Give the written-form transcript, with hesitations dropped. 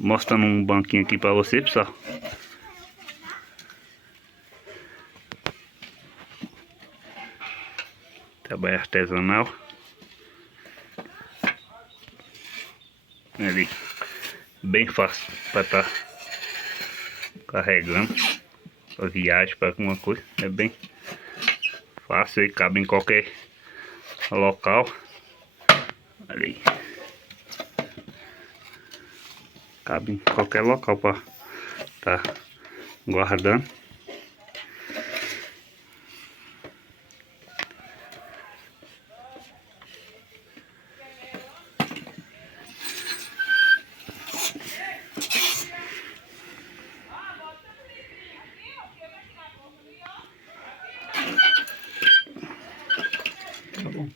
mostrando um banquinho aqui para você, pessoal. Trabalho artesanal. Ali, bem fácil para estar carregando para viagem, para alguma coisa. É bem fácil e cabe em qualquer local. Ali, cabe em qualquer local para estar guardando. Tá bom.